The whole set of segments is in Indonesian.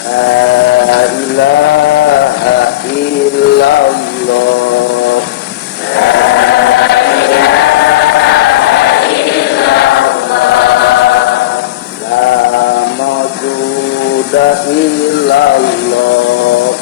La ilaha illallah. La ma'budu illallah.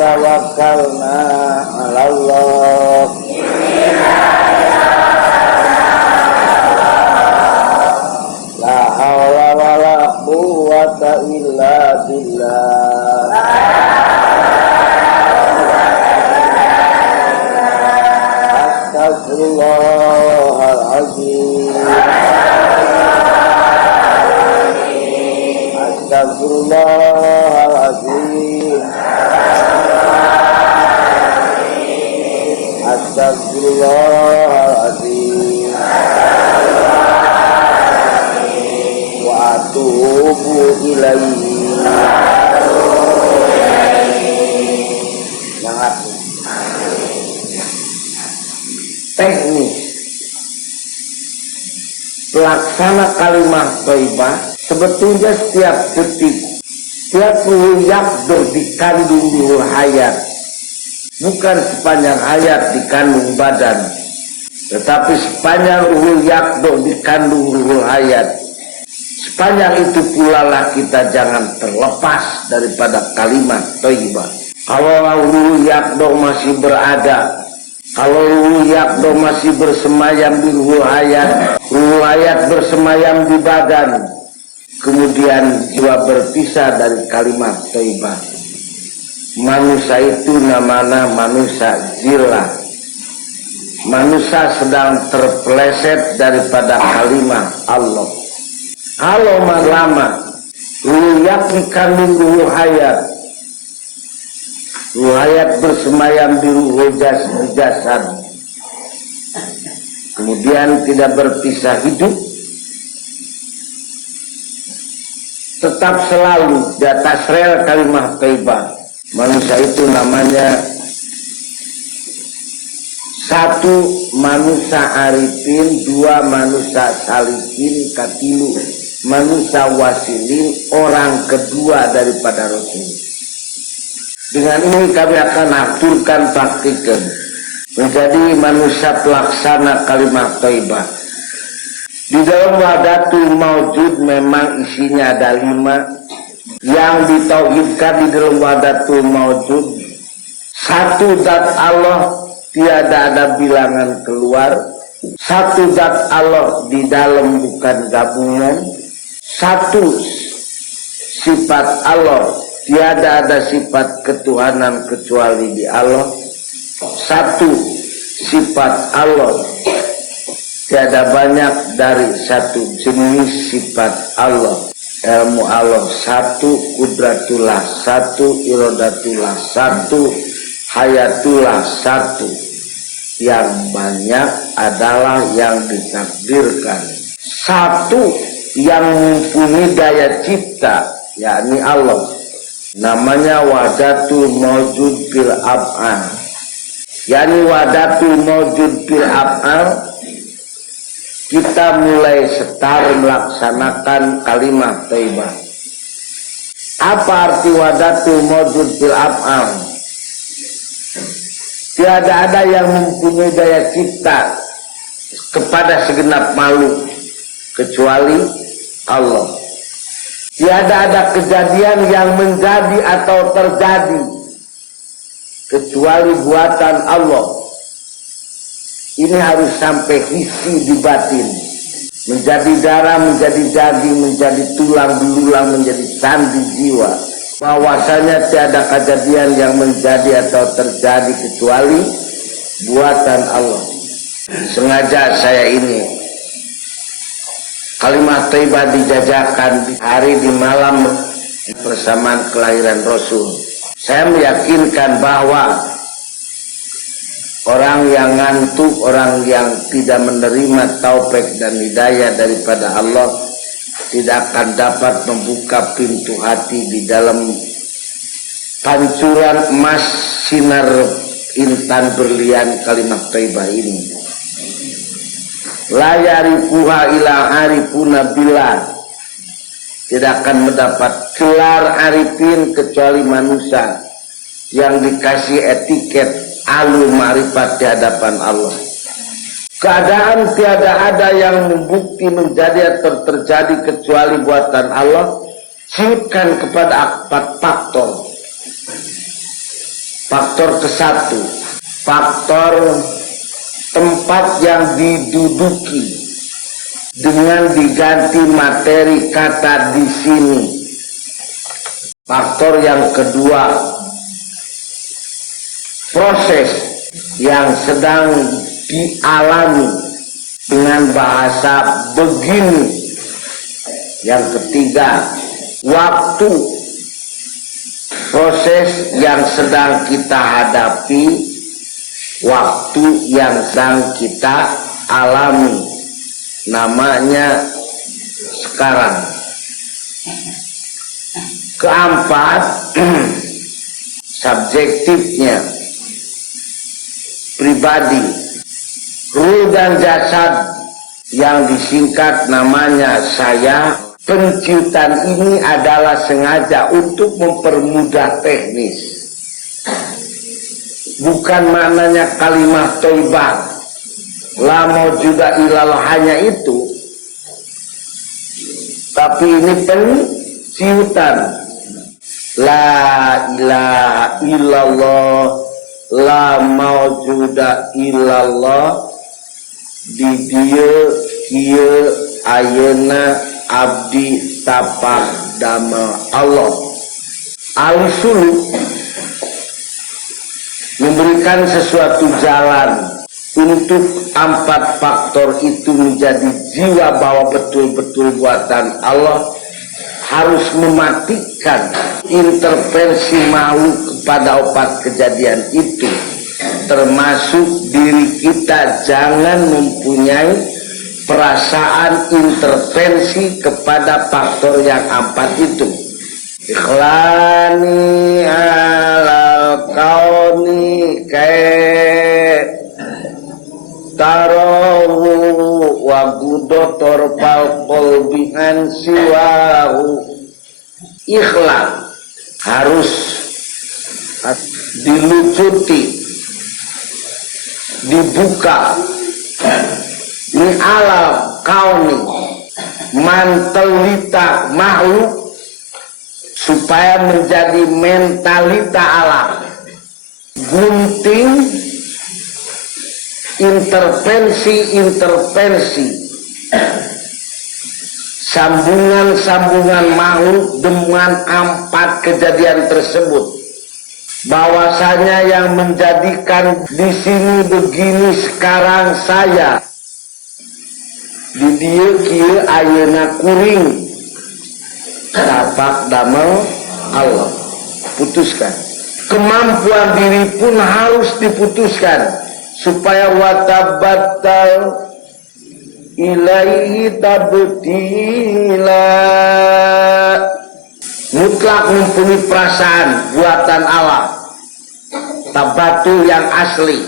Tawakkalna 'alallah. La haula wala quwwata illa billah. Astagfirullahaladzim. Astagfirullahaladzim. Astagfirullahaladzim. Wa atubu ilaihi. Semangat. Teknis pelaksana kalimat thayyibah sebetulnya setiap detik, setiap yakdur dikandung ruhul hayat. Bukan sepanjang hayat dikandung badan, tetapi sepanjang ruhul yakdo dikandung ruhul hayat. Sepanjang itu pula lah kita jangan terlepas daripada kalimat thayyibah. Kalau ruhul yakdo masih berada, kalau ruhul yakdo masih bersemayam di ruhul hayat bersemayam di badan, kemudian jiwa berpisah dari kalimat thayyibah. Manusia itu namanya manusia zillah. Manusia sedang terpeleset daripada kalimat Allah. Kalau lama ruh yakni kandung ruh hayat, ruh hayat bersemayam di ruh jasad, kemudian tidak berpisah hidup, tetap selalu di atas rel kalimat thayyibah. Manusia itu namanya satu manusia arifin, dua manusia salikin, katilu manusia wasilin, orang kedua daripada Rasul. Dengan ini kami akan aturkan praktikan menjadi manusia pelaksana kalimat thayyibah. Di dalam wahdatul maujud memang isinya ada 5 yang ditauhidkan di dalam wahdatul maujud. 1 zat Allah, tiada ada bilangan keluar. 1 zat Allah, di dalam bukan gabungan. 1 sifat Allah, tiada ada sifat ketuhanan kecuali di Allah. 1 sifat Allah, tiada banyak dari 1 jenis sifat Allah. Ilmu Allah 1, kudratullah 1, irodatullah 1, hayatullah 1. Yang banyak adalah yang ditakdirkan. 1 yang mempunyai daya cipta, yakni Allah. Namanya wahdatul maujud bil af'al. yakni wahdatul maujud bil af'al. Kita mulai setar melaksanakan kalimat thayyibah. Apa arti wahdatul maujud bil af'al? Tiada ada yang mempunyai daya cipta kepada segenap makhluk kecuali Allah. Tiada ada kejadian yang menjadi atau terjadi kecuali buatan Allah. Ini harus sampai isi di batin. Menjadi darah, menjadi daging, menjadi tulang belulang, menjadi sandi jiwa. Bahwasanya tiada kejadian yang menjadi atau terjadi kecuali buatan Allah. Sengaja saya ini kalimat thayyibah dijajakan di hari di malam persamaan kelahiran Rasul. Saya meyakinkan bahwa orang yang ngantuk, orang yang tidak menerima taufik dan hidayah daripada Allah tidak akan dapat membuka pintu hati di dalam pancuran emas sinar intan berlian kalimat thayyibah ini. La yarifuha ila arifuna billah. Tidak akan mendapat gelar arifin kecuali manusia yang dikasih etiket alu ma'rifat di hadapan Allah. Keadaan tiada ada yang membukti menjadi atau terjadi kecuali buatan Allah. Siapkan kepada 4 faktor. Faktor ke-1, faktor tempat yang diduduki dengan diganti materi kata di sini. Faktor yang kedua, proses yang sedang dialami dengan bahasa begini. Yang ketiga, waktu, proses yang sedang kita hadapi, waktu yang sedang kita alami, namanya sekarang. Keempat, subjektifnya, pribadi, ruh dan jasad yang disingkat namanya saya. Penciutan ini adalah sengaja untuk mempermudah teknis. Bukan maknanya kalimat thayyibah la maujuda illallah hanya itu, tapi ini penciutan. La ilaha illallah, la maujuda illallah, di dieu kieu ayeuna abdi tapah dama Allah. Al-Suluk memberikan sesuatu jalan untuk 4 faktor itu menjadi jiwa bahwa betul-betul buatan Allah. Harus mematikan intervensi makhluk kepada 4 kejadian itu, termasuk diri kita. Jangan mempunyai perasaan intervensi kepada faktor yang 4 itu. Ikhlani ala kauni tarohu wa gudotor pal kolbi an siwahu. Ikhlas harus dilucuti dibuka ini alam kauni mentalita makhluk supaya menjadi mentalita alam, gunting intervensi sambungan-sambungan makhluk dengan 4 kejadian tersebut, bahwasanya yang menjadikan di sini begini sekarang saya di dia kieu ayeuna kuring tapak damel Allah. Putuskan kemampuan diri pun harus diputuskan supaya watabattal ilaihi tabtila, mutlak mempunyai perasaan buatan Allah, tabatul yang asli,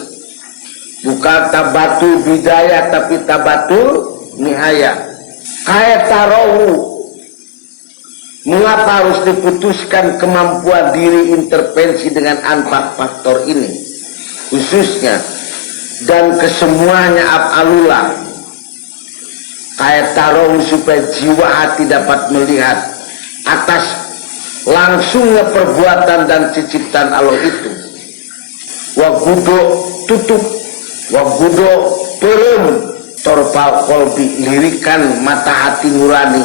bukan tabatul bidayah tapi tabatul nihaya. Kayak tarohu, mengapa harus diputuskan kemampuan diri intervensi dengan 4 faktor ini khususnya dan kesemuanya af'alullah. Kayak tarohu supaya jiwa hati dapat melihat atas langsungnya perbuatan dan ciptaan Allah itu. Wa gudo tutup, wa gudo perem torpal kolbi, lirikan mata hati nurani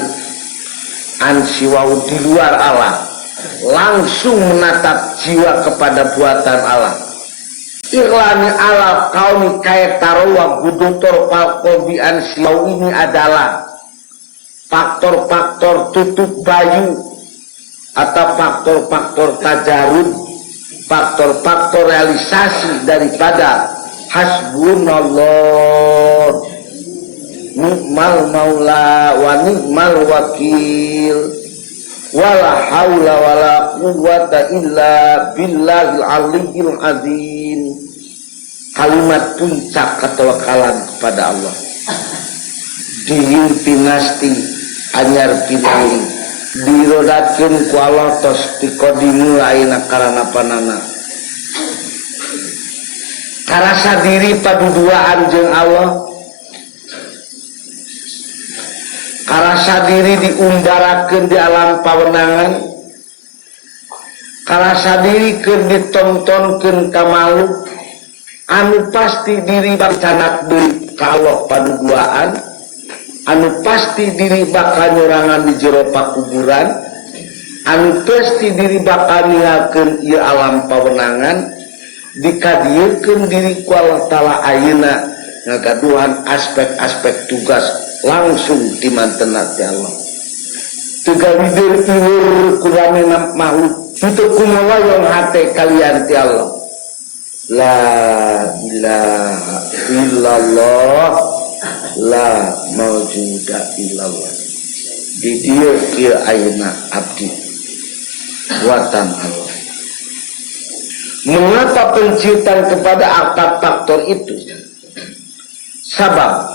ansiwau di luar Allah, langsung menatap jiwa kepada buatan Allah. Irlani Allah kauni kaya tarowa gudutor palkobi ansiwau ini adalah faktor-faktor tutup bayu atau faktor-faktor tajarud, faktor-faktor realisasi daripada hasbunallah ni'mal maula wa ni'mal wakil wala haula wala quwwata illa billahil aliyyil azim. Kalimat puncak ketawakalan kepada Allah dihimpi nasti anyar pinali dirodakeun ku Allah tos tikodimu ayeuna karana panana karasa diri paduduaan jeung Allah, karasa diri diumbarakeun di alam pawenangan, karasa diri keur ditontonkeun ka makhluk anu pasti diri bacanak deui ka Allah paduduaan, anu pasti diri bakal nyorangan di jero pakuburan, anu pasti diri bakal ninggalkeun ieu alam pawenangan, dikadiekeun diri ku Allah Ta'ala ayeuna ngagaduhan aspek-aspek tugas langsung dimantenna ti Allah. Tegawideun ieur kuramena makhluk untuk kumalayong hate kalian ti Allah. La ilaha illallah, la maujuda illallah. Di dieu kieu ayeuna abdi buatan Allah. Mengapa penciptaan kepada 4 faktor itu? Sabab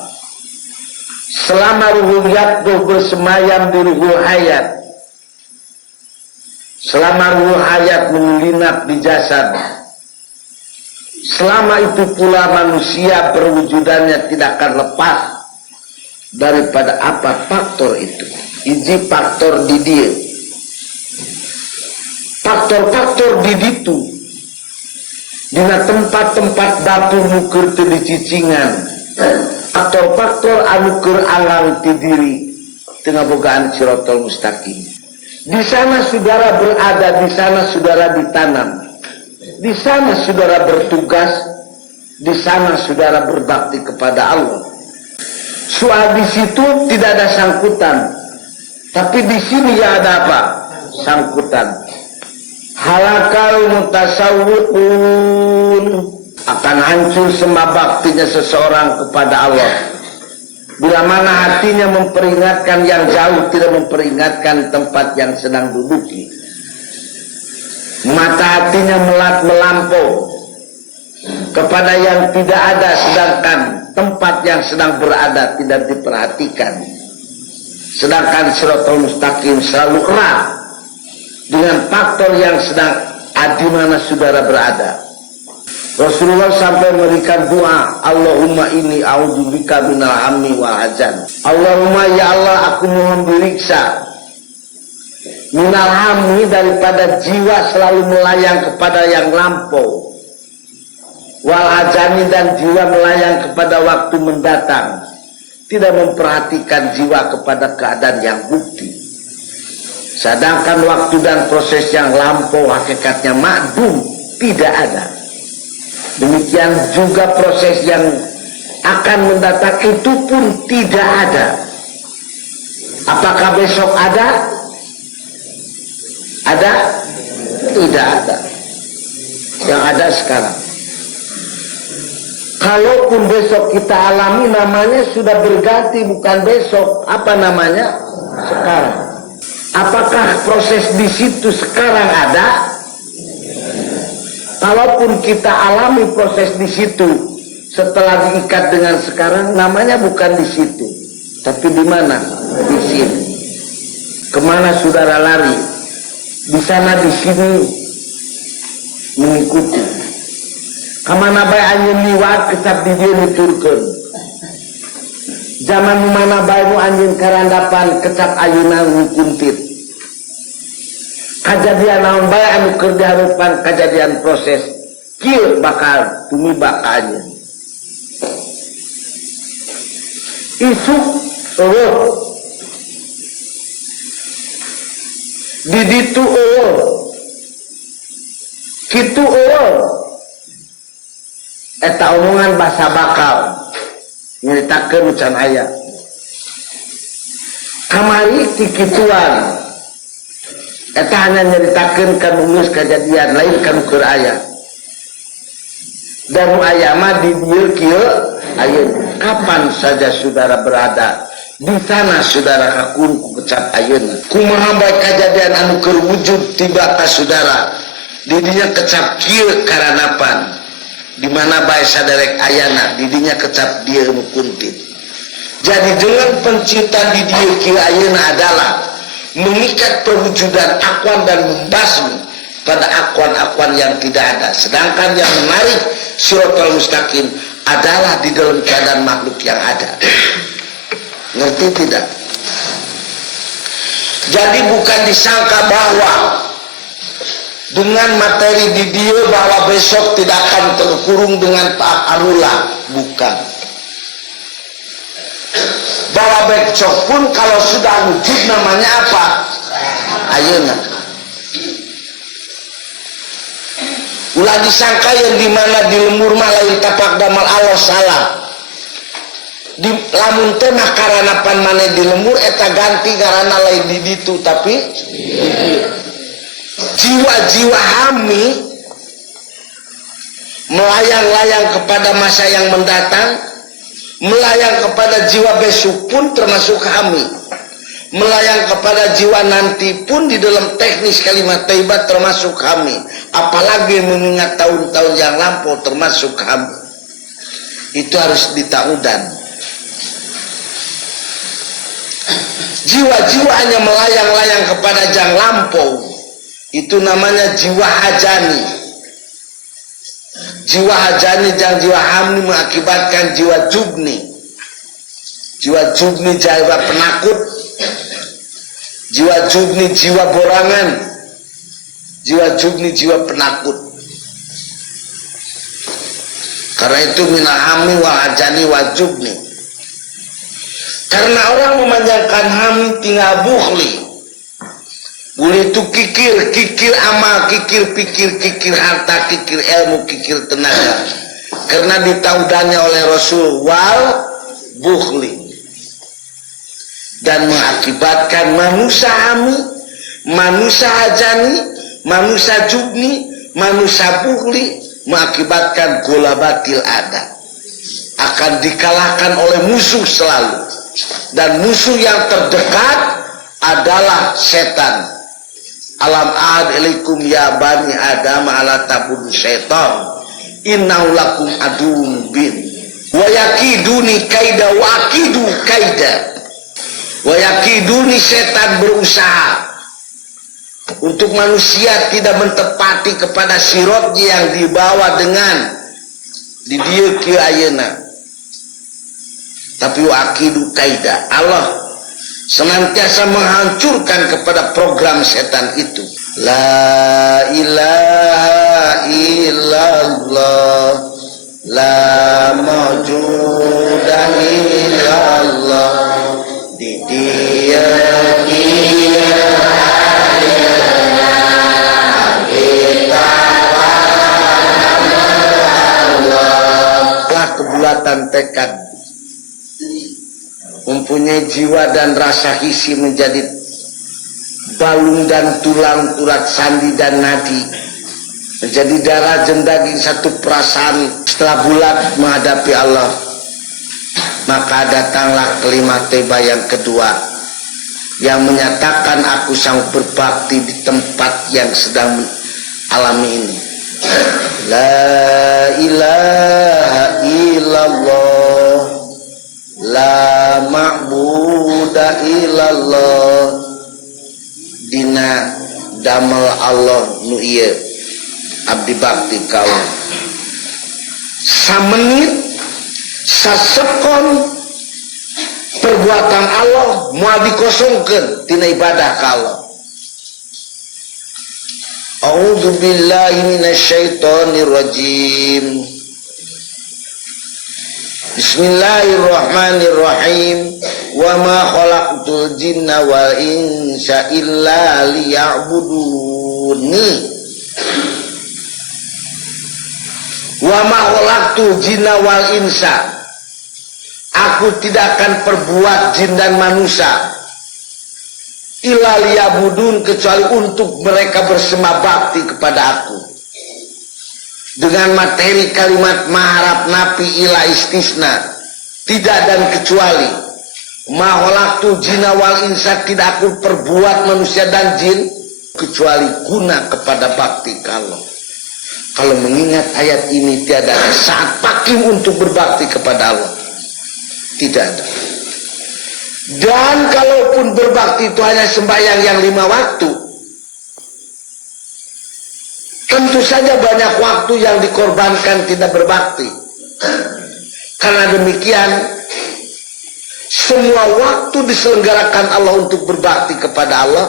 selama ruhul yakduh bersemayam di ruhul hayat, selama ruhul hayat menyelinap di jasad, selama itu pula manusia perwujudannya tidak akan lepas daripada apa faktor itu. Iji faktor di dia, faktor-faktor di ditu dina tempat-tempat dapur nuker teu dicicingan, faktor-faktor anu keur alang ti diri teu ngabogaan siratal mustaqim. Di sana saudara berada, di sana saudara ditanam, di sana saudara bertugas, di sana saudara berbakti kepada Allah. Soal di situ tidak ada sangkutan, tapi di sini ya ada apa? Sangkutan. Halakal mutasawwiqun, akan hancur sembah baktinya seseorang kepada Allah bila mana hatinya memperingatkan yang jauh, tidak memperingatkan tempat yang sedang duduki. Mata hatinya melampau kepada yang tidak ada, sedangkan tempat yang sedang berada tidak diperhatikan. Sedangkan siratal mustaqim selalu erat dengan faktor yang sedang di mana saudara berada. Rasulullah sampai memberikan doa, Allahumma inni a'udzubika minal hammi wal hazan. Allahumma ya Allah, aku mohon diriksa minal hammi, daripada jiwa selalu melayang kepada yang lampau, wal hazani, dan jiwa melayang kepada waktu mendatang, tidak memperhatikan jiwa kepada keadaan yang bukti. Sedangkan waktu dan proses yang lampau hakikatnya makdum, tidak ada. Demikian juga proses yang akan mendatang itu pun tidak ada. Apakah besok ada? Ada? Tidak ada. Yang ada sekarang. Kalaupun besok kita alami, namanya sudah berganti, bukan besok. Apa namanya? Sekarang. Apakah proses di situ sekarang ada? Kalaupun kita alami proses di situ, setelah diikat dengan sekarang, namanya bukan di situ, tapi di mana? Di sini. Kemana saudara lari? Di sana, di sini mengikuti. Kemana baik anjing liwat, kecap di dia diturkan. Zaman mana baik mu anjing karandapan, kecap ayunan mukuntit. Kejadian naon bae anu keur diharupan kejadian proses kieu bakal tumibak aja. Isuk eueuh di ditu eueuh kitu eueuh eta omongan basa bakal nyaritakeun can aya kamari ti kituan. Eta hanya nyeritakan kan umus kejadian lain kan ukur ayat. Dan ayat mah di dieu kieu ayeuna. Kapan saja saudara berada di sana, saudara kakun kecap ayeuna. Kumaha bae kejadian anu keur wujud tiba ka saudara, di dinya kecap kieu karanapan. Di mana bae saderek ayana, di dinya kecap dieu kuntit. Jadi dengan penciptaan di dieu kieu ayeuna adalah mengikat perwujudan akuan dan membasmi pada akuan-akuan yang tidak ada. Sedangkan yang menarik Shiratal Mustaqim adalah di dalam keadaan makhluk yang ada. Ngerti tidak? Jadi bukan disangka bahwa dengan materi di dia bahwa besok tidak akan terkurung dengan Pak Arula. Bukan. Bahwa besok pun kalau sudah wujud namanya apa? Ayeuna. Ulah disangka yang dimana di lemur mah lain tapak damal Allah salah. Di lamun teh mah karanapan maneh di lemur eta ganti karana lain di ditu tapi jiwa-jiwa hami melayang-layang kepada masa yang mendatang, melayang kepada jiwa besok pun termasuk kami, melayang kepada jiwa nanti pun di dalam teknis kalimat taibat termasuk kami, apalagi mengingat tahun-tahun yang lampau termasuk kami. Itu harus ditaudan. Jiwa-jiwa hanya melayang-layang kepada jang lampau, itu namanya jiwa hajani. Jiwa hajani dan jiwa hamni mengakibatkan jiwa jubni. Jiwa jubni jiwa penakut, jiwa jubni jiwa borangan, jiwa jubni jiwa penakut. Karena itu minal hamni wal hajani wal jubni. Karena orang memanjangkan hamni tinggal bukhli. Boleh itu kikir amal, kikir pikir, kikir harta, kikir ilmu, kikir tenaga. Karena ditaudannya oleh Rasul wal bukhli. Dan mengakibatkan manusia hami, manusia hajani, manusia jubni, manusia bukhli, mengakibatkan gola batil ada. Akan dikalahkan oleh musuh selalu. Dan musuh yang terdekat adalah setan. Alam ahad ilaikum ya bani adam ala tabudu syaitan innahu lakum aduwwun mubin wa yakiduni kaida wa akidu kaida wa yakiduni. Setan berusaha untuk manusia tidak mentepati kepada sirotnya yang dibawa dengan di dieu kieu ayeuna. Tapi wakidu kaidah Allah senantiasa menghancurkan kepada program setan itu. La ilaha illallah, la mawjuda illallah, di dia telah kebulatan tekad, mempunyai jiwa dan rasa hisi menjadi balung dan tulang, turat sandi dan nadi, menjadi darah dan daging satu perasaan. Setelah bulat menghadapi Allah, maka datanglah kalimat teba yang kedua yang menyatakan aku sanggup berbakti di tempat yang sedang alami ini. La ilaha illallah, la ma'buda illallah, dina damel Allah nu ieu abdi bakti kaum. Samenit sasekon perbuatan Allah moal dikosongkeun tina ibadah ka Allah. A'udzu billahi minasyaitonir rajim. Bismillahirrahmanirrahim. Wa ma khalaqtul jinna wal insa illa liya'buduni. Wa ma khalaqtul jinna wal insa. Aku tidak akan perbuat jin dan manusia illa liya'budun, kecuali untuk mereka bersembah bakti kepada aku. Dengan materi kalimat maharap napi ila istisna, tidak dan kecuali. Ma khalaqtul jinna wal insa, tidak aku perbuat manusia dan jin kecuali guna kepada bakti kalau. Kalau mengingat ayat ini tiada saat pakim untuk berbakti kepada Allah. Tidak ada. Dan kalaupun berbakti itu hanya sembahyang yang 5 waktu, tentu saja banyak waktu yang dikorbankan tidak berbakti. Karena demikian, semua waktu diselenggarakan Allah untuk berbakti kepada Allah,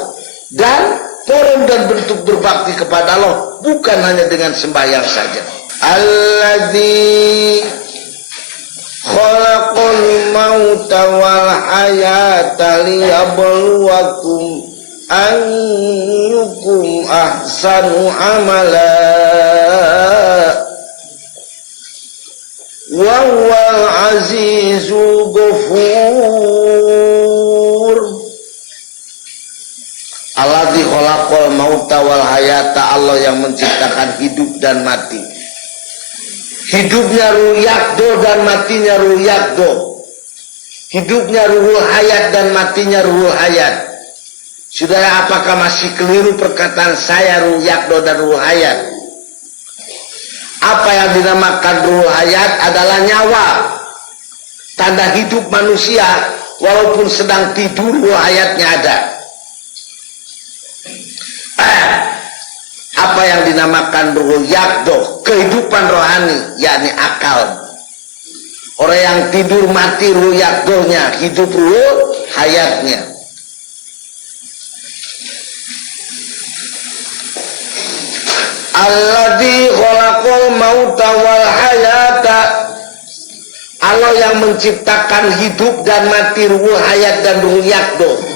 dan form dan bentuk berbakti kepada Allah bukan hanya dengan sembahyang saja. Alladzi khalaqal mauta wal hayata liyabluwakum ayyukum ahsanu amala wa huwal azizul ghafur. Alladzi khalaqal mauta wal hayata, Allah yang menciptakan hidup dan mati. Hidupnya ruh yakdo dan matinya ruh yakdo. Hidupnya ruhul hayat dan matinya ruhul hayat. Saudara, apakah masih keliru perkataan saya ruh yakdo dan ruh hayat? Apa yang dinamakan ruh hayat adalah nyawa, tanda hidup manusia. Walaupun sedang tidur, ruh hayatnya ada. Apa yang dinamakan ruh yakdo, kehidupan rohani, yakni akal. Orang yang tidur mati ruh yakdonya, hidup ruh hayatnya. Alladzi khalaqal mauta wal hayata, Allah yang menciptakan hidup dan mati, ruh hayat dan ruh yakdo.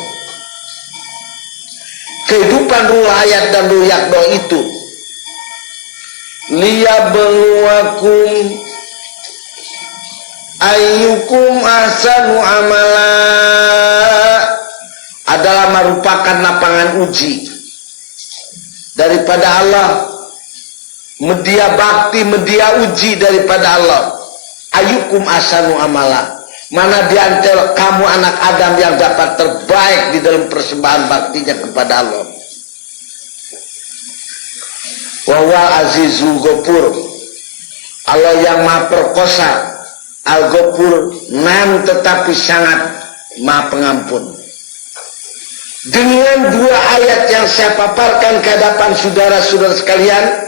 Kehidupan ruh hayat dan ruh yakdo itu liyabluwakum ayyukum ahsanu amala, adalah merupakan lapangan uji daripada Allah. Media bakti, media uji daripada Allah. Ayyukum ahsanu amala, mana di antara kamu anak Adam yang dapat terbaik di dalam persembahan baktinya kepada Allah. Wa huwa azizul ghafur, Allah yang maha perkosa, al-ghafur, nan tetapi sangat maha pengampun. Dengan 2 ayat yang saya paparkan ke hadapan saudara-saudara sekalian,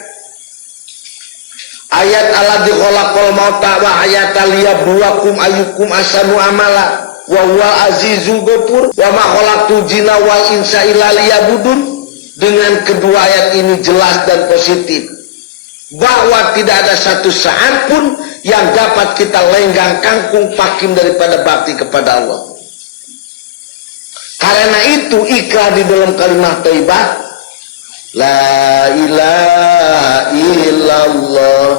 Ayat alladzi khalaqal mauta wa hayata liyabluwakum ayyukum ahsanu amala wa huwa azizul ghafur wa ma khalaqtul jinna wal insa illa liya'budun. Dengan kedua ayat ini jelas dan positif bahwa tidak ada satu saat pun yang dapat kita lenggang kangkung pakim daripada bakti kepada Allah. Karena itu ikrar di dalam kalimat thayyibah la ilaha illallah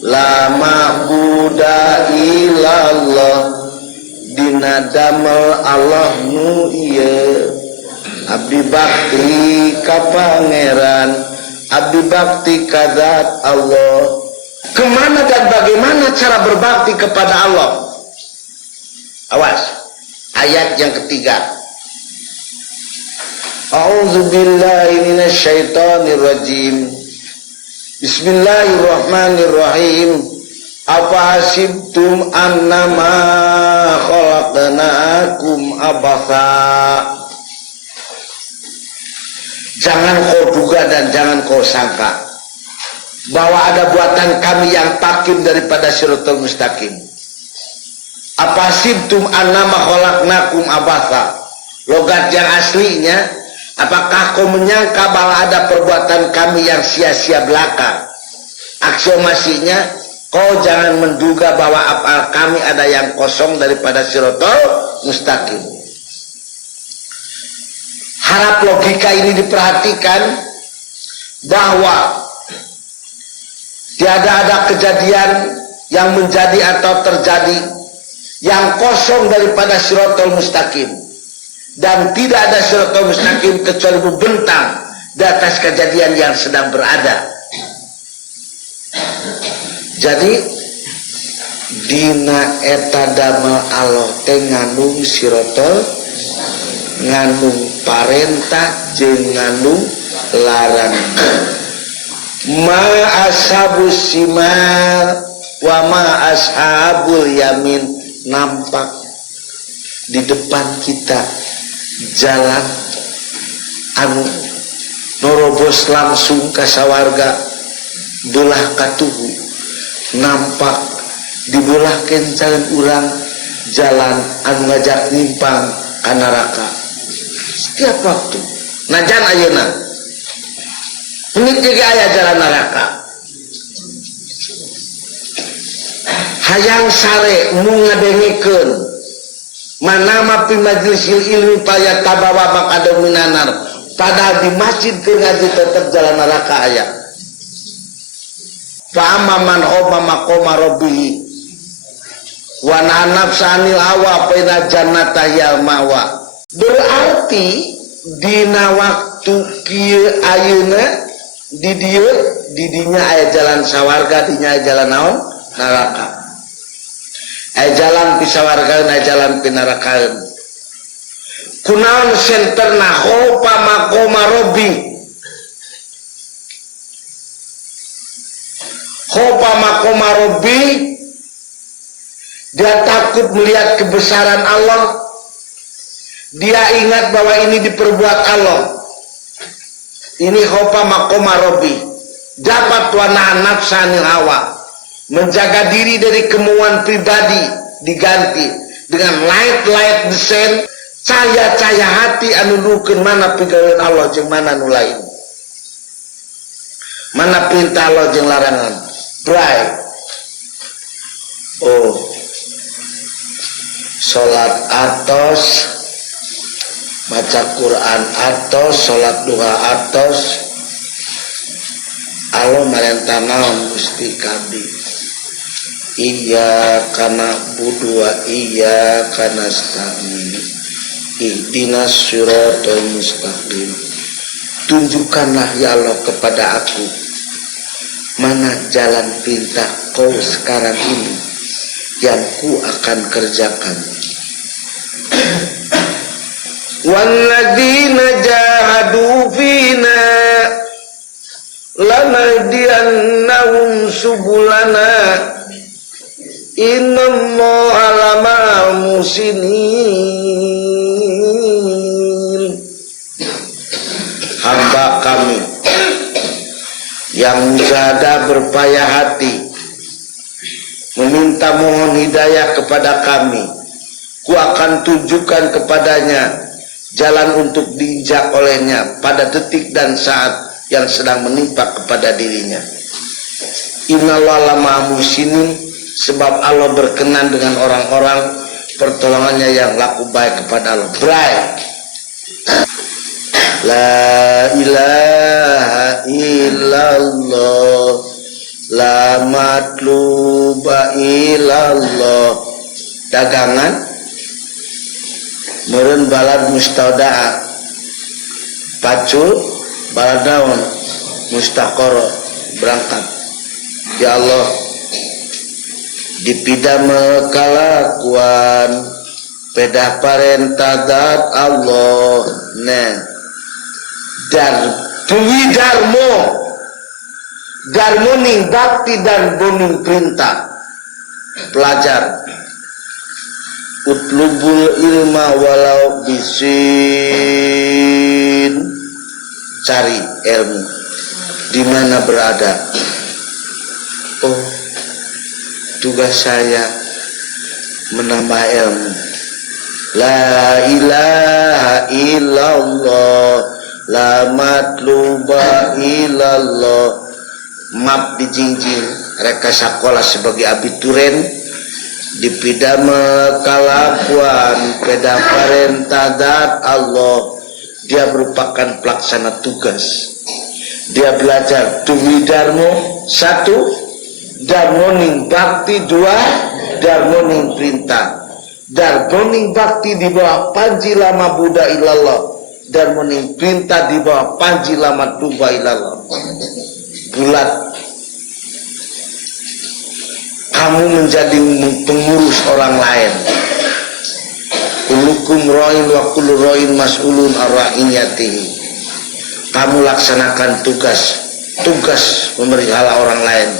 la ma'buda illallah dina damel Allah nu ieu abdi bakti ka pangeran, abdi bakti ka zat Allah. Kemana dan bagaimana cara berbakti kepada Allah? Awas, ayat yang ketiga. A'udzubillahi minasyaitonirrajim. Bismillahirrahmanirrahim. Afahasibtum annama khalaqnakum abatha. Jangan kau duga dan jangan kau sangka bahwa ada buatan kami yang takim daripada siratal mustaqim. Afahasibtum annama khalaqnakum abatha. Logat yang aslinya, apakah kau menyangka bahwa ada perbuatan kami yang sia-sia belaka? Aksiomasinya, kau jangan menduga bahwa kami ada yang kosong daripada siratal mustaqim. Harap logika ini diperhatikan bahwa tiada ada kejadian yang menjadi atau terjadi yang kosong daripada siratal mustaqim, dan tidak ada siratal mustaqim kecuali membentang di atas kejadian yang sedang berada. Jadi dina eta damel Allah teh ngandung siratal, ngandung parentah jeung ngandung larang. Ma ashabus simal wa ma ashabul yamin. Nampak di depan kita jalan anu norobos langsung ka sawarga belah katuhu. Nampak di belah kencalan urang jalan anu ngajak nimpang ka neraka. Setiap waktu najan ayeuna menik aya jalan neraka. Hayang sare mu ngadengikeun manama pi majlisil ilmi paya tabawa maqada minanar, padahal di masjid keur ngaji tetep jalan neraka aya. Fa amman homa maqama rabbih wa nafsanil hawa fa inna jannata yal mawa. Berarti dina waktu kieu ayeuna di dinya aya jalan sawarga, dinya aya jalan naon? Neraka. Aya jalan pi sawarga, aya jalan pi neraka. Kunaon senterna khofa maqama rabbi. Khofa maqama rabbi, dia takut melihat kebesaran Allah. Dia ingat bahwa ini diperbuat Allah. Ini khofa maqama rabbi. Dapat wana nafsanil hawa. Menjaga diri dari kemauan pribadi diganti dengan light desen, cahaya hati anu nukeun mana pigawean Allah jeung mana nu lain. Mana perintah Allah jeung larangan. Bray. Oh. Salat atos, baca Quran atos, salat duha atos. Allah marentah naon Gusti Kabi. Iya kana budu wa iya kana nasta'in. Ihdinas siratal mustaqim. Tunjukkanlah ya Allah kepada aku mana jalan perintah kau sekarang ini yang ku akan kerjakan. Walladzina jahadu fina lanahdiyannahum subulana innallaha lama'al muhsinin. Hamba kami yang musyahadah berpayah hati meminta mohon hidayah kepada kami, ku akan tunjukkan kepadanya jalan untuk diinjak olehnya pada detik dan saat yang sedang menimpa kepada dirinya. Innallaha ma'al muhsinin, sebab Allah berkenan dengan orang-orang pertolongannya yang laku baik kepada Allah. Bray. La ilaha illallah, la matluba illallah. Dagangan meureun balad mustaudaa, pacul balad naon mustaqara, berangkat. Ya Allah, dipidamel kalakuan pedah parentah dat Allah dan tuwi darmo ning bakti dan boning perintah. Pelajar utlubul ilma walau bisin, cari ilmu di mana berada. Oh, tugas saya menambah ilmu. La ilaha illallah, la matluba illallah. Map dijingjing reka sakola sebagai abituren, dipidama kalakuan peda parentah dat Allah. Dia merupakan pelaksana tugas. Dia belajar tuwi darmo, satu, darmoning bakti, dua, darmoning perintah. Darmoning bakti di bawah panji lama Buddha ilallah, darmoning perintah di bawah panji lama tuba ilallah. Bulat kamu menjadi pengurus orang lain. Kullukum ra'in wa kullu ra'in mas'ulun ar-ra'iyatihi. Kamu laksanakan tugas memelihara orang lain.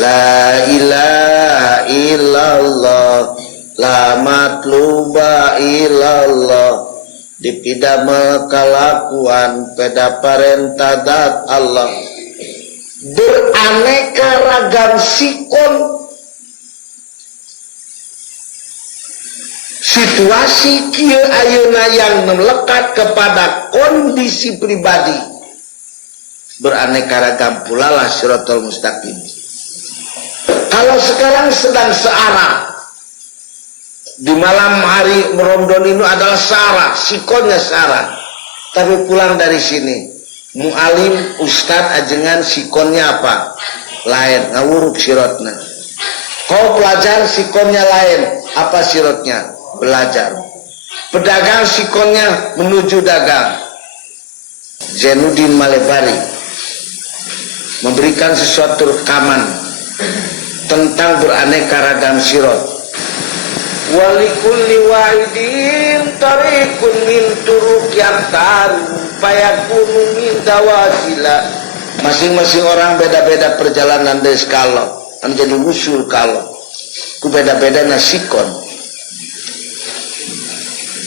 La ilaha illallah, la matluba illallah. Dipidama kalakuan peda parentah dat Allah. Beraneka ragam sikon situasi kieu ayeuna yang melekat kepada kondisi pribadi. Beraneka ragam pula lah siratal mustaqim. Kalau sekarang sedang searah, di malam hari Ramadan ini adalah searah, sikonnya searah. Tapi pulang dari sini, mu'alim, ustad, ajengan, sikonnya apa? Lain, ngawuruk sirotnya. Kau pelajar, sikonnya lain. Apa sirotnya? Belajar. Pedagang, sikonnya menuju dagang. Zainuddin Malebari memberikan sesuatu rekaman tentang beraneka ragam sirot. Walikulli wahidin tariqun min turuq yaktaru fayakunu min dawasila. Masing-masing orang beda-beda perjalanan dari skala menjadi usul kalau ku beda-beda nasikon.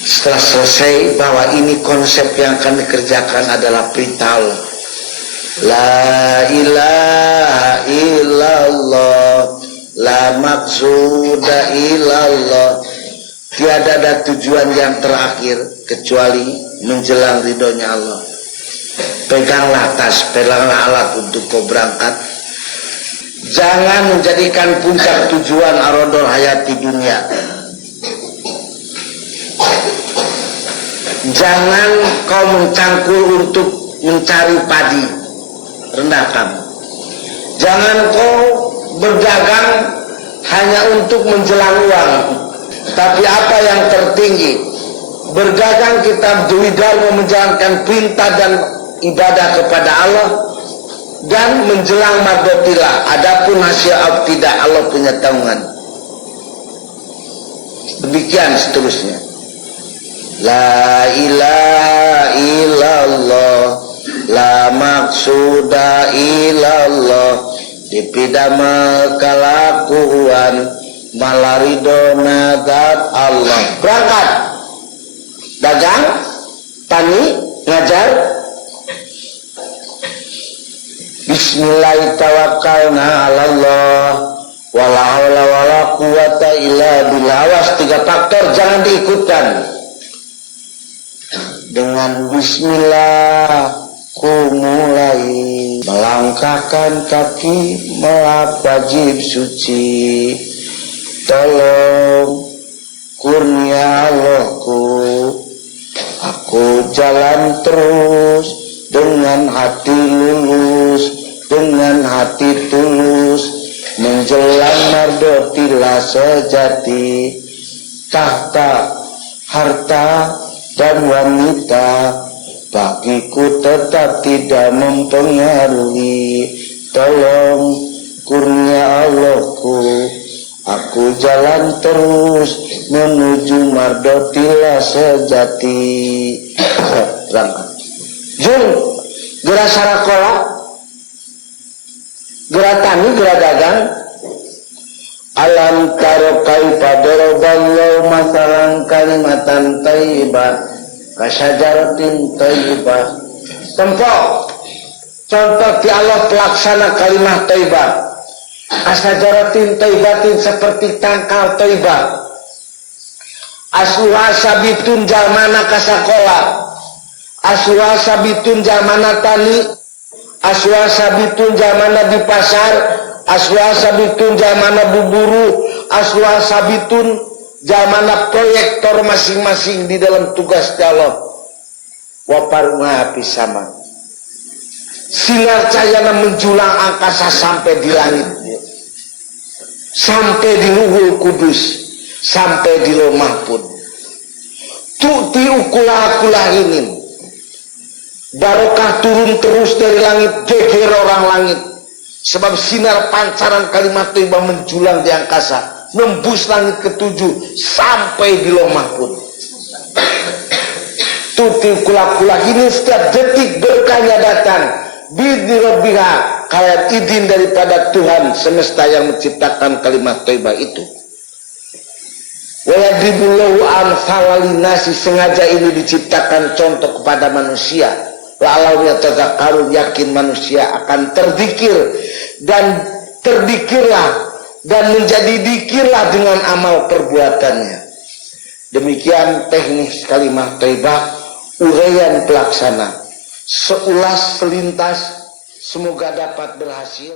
Setelah selesai bahwa ini konsep yang akan dikerjakan adalah perintah Allah. La ilaha illallah, la maksuda illallah. Tiada ada tujuan yang terakhir kecuali menjelang ridhonya Allah. Peganglah tas, peganglah alat untuk kau berangkat. Jangan menjadikan puncak tujuan aradul hayati dunia. Jangan kau mencangkul untuk mencari padi, rendahkan. Jangan kau berdagang hanya untuk menjelang uang, tapi apa yang tertinggi, berdagang kita duidar menjalankan perintah dan ibadah kepada Allah dan menjelang mardotilah. Adapun hasil tidak, Allah punya tanggungan. Demikian seterusnya. La ilaha illallah, la maksuda illallah. Dipidama kalakuan malaridona dat Allah. Berangkat dagang, tani, ngajar, Bismillah tawakkalna 'alallah wala haula wala quwata illa billah. Awas, 3 faktor jangan diikutkan. Dengan bismillah ku mulai melangkahkan kaki melap wajib suci. Tolong kurnia Allahku, aku jalan terus dengan hati lulus, dengan hati tulus, menjelang mardotila sejati. Tahta, harta, dan wanita bagiku tetap tidak mempengaruhi. Tolong kurnia Allahku, aku jalan terus menuju mardotila sejati. Berangkat. Jung, gerak sarakola, gerak tani, gerak dagang. Alam taro kaifa daraballahu masalan kalimatan thayyibah kasajaratin thayyibah. Contoh di Allah pelaksana kalimat thayyibah. Kasajaratin thayyibatin seperti tangkal thayyibah. Asluha sabitun jalmana kasakola. Asluha sabitun jalmana tani. Asluha sabitun jalmana di pasar. Asluha sabitun jalmana buburu. Asluha sabitun jalmana proyektor masing-masing di dalam tugas Allah. Waparunga api sama. Sinar cahayana menjulang angkasa sampai di langit, sampai di Ruhul Kudus, sampai di Lauh Mahfuz. Tu'ti ukulah ini. Barokah turun terus dari langit, geger orang langit. Sebab sinar pancaran kalimat thayyibah menjulang di angkasa, nembus langit ke-7 sampai di Lauh Mahfuz. Tu'ti ukulah ini, setiap detik berkahnya datang. Bidni Rabbiha, kalian izin daripada Tuhan semesta yang menciptakan kalimat thayyibah itu. Waladibullahu anfawalinasi, sengaja ini diciptakan contoh kepada manusia. La'allahum yatadzakkarun, yakin manusia akan terzikir dan terdikirlah dan menjadi dikirlah dengan amal perbuatannya. Demikian teknis kalimat thayyibah, uraian pelaksana. Seulas selintas, semoga dapat berhasil.